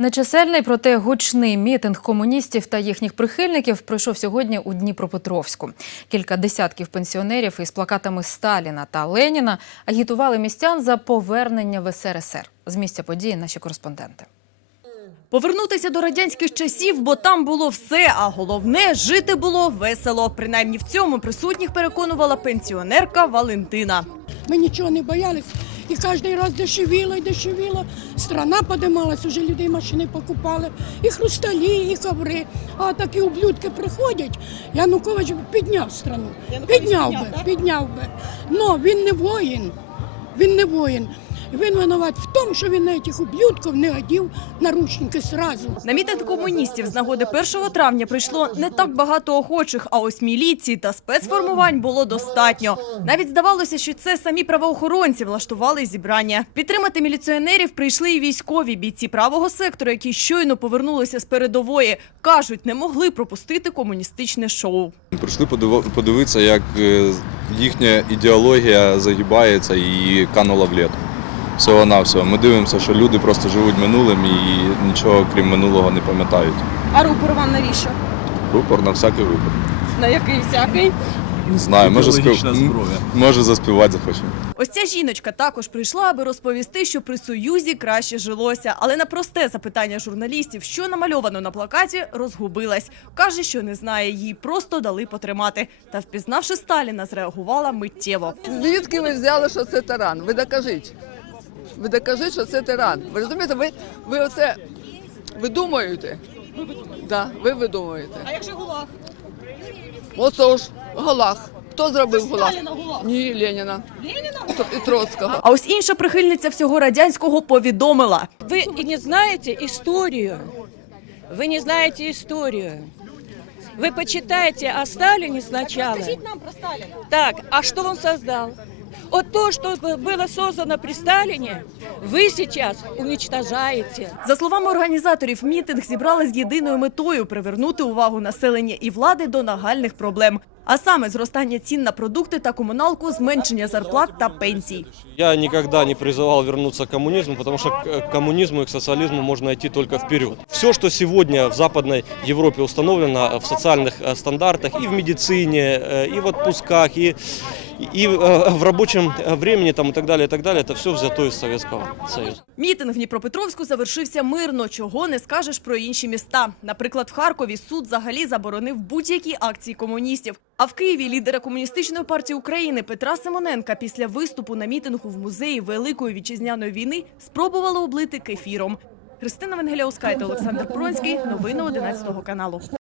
Нечисельний, проте гучний мітинг комуністів та їхніх прихильників пройшов сьогодні у Дніпропетровську. Кілька десятків пенсіонерів із плакатами Сталіна та Леніна агітували містян за повернення в СРСР. З місця події наші кореспонденти. Повернутися до радянських часів, бо там було все, а головне жити було весело. Принаймні в цьому присутніх переконувала пенсіонерка Валентина. Ми нічого не боялись. І кожен раз дешевіло і дешевіло. Страна подималась, уже людей машини покупали. І хрусталі, і коври. А такі ублюдки приходять. Янукович підняв страну. Підняв би, підняв би. Но він не воїн. Він не воїн. Він винуват в тому, що він на цих ублюдків не одів наручники сразу. На мітинг комуністів з нагоди 1 травня прийшло не так багато охочих, а ось міліції та спецформувань було достатньо. Навіть здавалося, що це самі правоохоронці влаштували зібрання. Підтримати міліціонерів прийшли і військові бійці правого сектору, які щойно повернулися з передової. кажуть, не могли пропустити комуністичне шоу. Прийшли подивитися, як е, їхня ідеологія загибається і канула в літо. Всього навсього. Ми дивимося, що люди просто живуть минулим і нічого крім минулого не пам'ятають. А рупор вам навіщо? Рупор на всякий випадок. На який всякий? Не знаю, може, спів... Зброя. може заспівати захоче. Ось ця жіночка також прийшла, аби розповісти, що при союзі краще жилося. Але на просте запитання журналістів, що намальовано на плакаті, розгубилась. каже, що не знає, їй просто дали потримати. Та впізнавши Сталіна, зреагувала миттєво. Звідки ви взяли, що це тиран? Ви докажіть Ви докажіть, що це тиран. Ви розумієте, ви, ви оце видумуєте. Да, ви видумуєте. А як же ГУЛАГ? Оце ж Галах. Хто зробив Галах? Сталіна ГУЛАГ. Ні, Леніна. Леніна? Тр- І Троцького. А ось інша прихильниця всього радянського повідомила. Вы и не знаете историю. Вы не знаете историю. Вы почитайте о Сталине сначала. Скажіть нам про Сталіна. Так, а что он создал? Вот то, что б- было создано при Сталине, вы сейчас уничтожаете. За словами організаторів, мітинг зібрали з єдиною метою привернути увагу населення і влади до нагальних проблем. А саме зростання цін на продукти та комуналку, зменшення зарплат та пенсій. Я никогда не призывал вернуться к коммунизму, потому что к к коммунизму и к социализму можно идти только вперед. Все, что сегодня в Западной Европе установлено в социальных э, стандартах и в медицине, э, и в отпусках, и, и э, в рабочем э, времени там, и так далее, и так далее, это все взято из Советского Союза. Мітинг в Дніпропетровську завершився мирно, чого не скажеш про інші міста. Наприклад, в Харкові суд взагалі заборонив будь-які акції комуністів. А в Києві лідера комуністичної партії України Петра Симоненка після виступу на мітингу в музеї Великої вітчизняної війни спробували облити кефіром. Христина Венгеляускайте, Олександр Пронський. Новини 11 каналу.